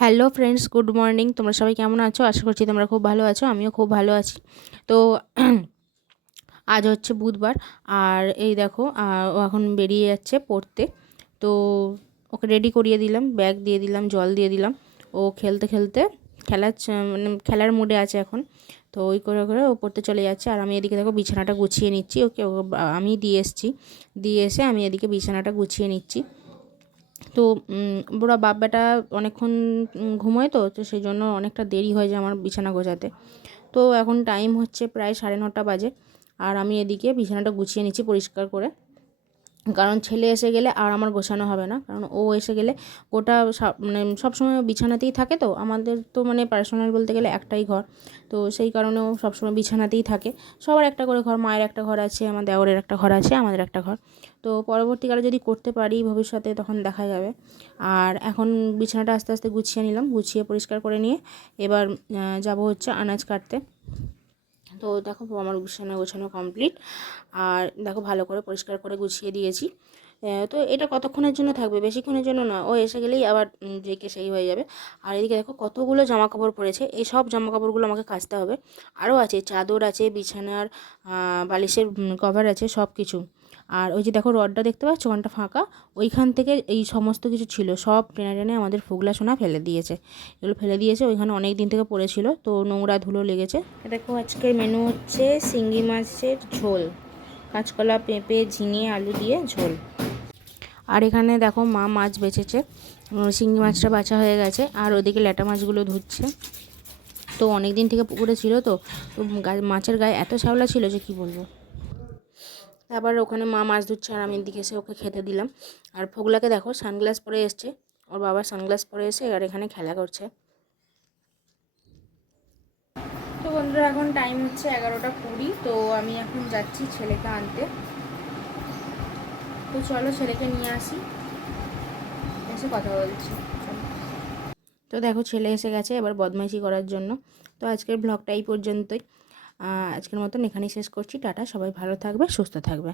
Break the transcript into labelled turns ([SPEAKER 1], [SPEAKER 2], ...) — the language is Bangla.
[SPEAKER 1] হ্যালো ফ্রেন্ডস গুড মর্নিং তোমরা সবাই কেমন আছো? আশা করছি তোমরা খুব ভালো আছো, আমিও খুব ভালো আছি। তো আজ হচ্ছে বুধবার, আর এই দেখো এখন বেরিয়ে যাচ্ছে পড়তে। তো ওকে রেডি করিয়ে দিলাম ব্যাগ দিয়ে দিলাম, জল দিয়ে দিলাম। ও খেলতে খেলতে খেলার মানে খেলার মুডে আছে এখন। তো ওই করে করে ও পড়তে চলে যাচ্ছে, আর আমি এদিকে দেখো বিছানাটা গুছিয়ে নিচ্ছি। ওকে আমি দিয়ে এসেছি। দিয়ে এসে আমি এদিকে বিছানাটা গুছিয়ে নিচ্ছি। তো ওরা বুড়া বাপ বেটা অনেকক্ষণ ঘুমোয় তো তো সেই জন্য অনেকটা দেরি হয়ে যায় আমার বিছানা গোছাতে তো এখন টাইম হচ্ছে প্রায় সাড়ে নটা বাজে, আর আমি এদিকে বিছানাটা গুছিয়ে নিচ্ছি পরিষ্কার করে। কারণ ছেলে এসে গেলে আর আমার গোছানো হবে না। কারণ ও এসে গেলে গোটা মানে সবসময় বিছানাতেই থাকে তো, আমাদের তো মানে পার্সোনাল বলতে গেলে একটাই ঘর। তো সেই কারণে ও সবসময় বিছানাতেই থাকে। সবার একটা করে ঘর, মায়ের একটা ঘর আছে, আমার দেওরের একটা ঘর আছে, আমাদের একটা ঘর। তো পরবর্তীকালে যদি করতে পারি ভবিষ্যতে তখন দেখা যাবে। আর এখন বিছানাটা আস্তে আস্তে গুছিয়ে নিলাম, গুছিয়ে পরিষ্কার করে নিয়ে এবার যাব হচ্ছে আনাজ কাটতে। তো দেখো আমার গুছানো গোছানো কমপ্লিট আর দেখো ভালো করে পরিষ্কার করে গুছিয়ে দিয়েছি। তো এটা কতক্ষণের জন্য থাকবে? বেশিক্ষণের জন্য না। ও এসে গেলেই আবার যেকে সেই হয়ে যাবে। আর এদিকে দেখো কতগুলো জামা কাপড় পরেছে এই সব জামা কাপড়গুলো আমাকে কাচতে হবে। আরও আছে, চাদর আছে, বিছানার বালিশের কভার আছে সব কিছু আর ওই যে দেখো রডটা দেখতে পাচ্ছ ওখানটা ফাঁকা। ওইখান থেকে এই সমস্ত কিছু ছিল সব টেনে টেনে আমাদের ফুগলা সোনা ফেলে দিয়েছে। এগুলো ফেলে দিয়েছে ওইখানে অনেক দিন থেকে পড়েছিল তো নোংরা ধুলো লেগেছে। দেখো আজকের মেনু হচ্ছে শিঙ্গি মাছের ঝোল কাঁচকলা পেঁপে ঝিঙে আলু দিয়ে ঝোল। আর এখানে দেখো মা মাছ উম, শিঙ্গি মাছটা বাছা হয়ে গেছে আর ওদিকে ল্যাটা মাছগুলো ধুচ্ছে। তো অনেক দিন থেকে পুকুরে ছিল তো মাছের গায়ে এত শ্যাওলা ছিল যে কি বলব? তারপর ওখানে মা মাছ ধুচ্ছে আর আমি এদিকে এসে ওকে খেতে দিলাম। আর ফোগলাকে দেখো, সানগ্লাস পরে এসছে। ওর বাবা সানগ্লাস পরে এসে আর এখানে খেলা করছে। তো বন্ধুরা, এখন টাইম হচ্ছে এগারোটা কুড়ি, তো আমি এখন যাচ্ছি ছেলেকে আনতে। তো চলো ছেলেকে নিয়ে আসি। এসে কথা বলছি। তো দেখো, ছেলে এসে গেছে এবার বদমাইশি করার জন্য। তো আজকের ব্লগটা এই পর্যন্তই। আজকের মতন এখানেই শেষ করছি। টাটা সবাই ভালো থাকবে সুস্থ থাকবে।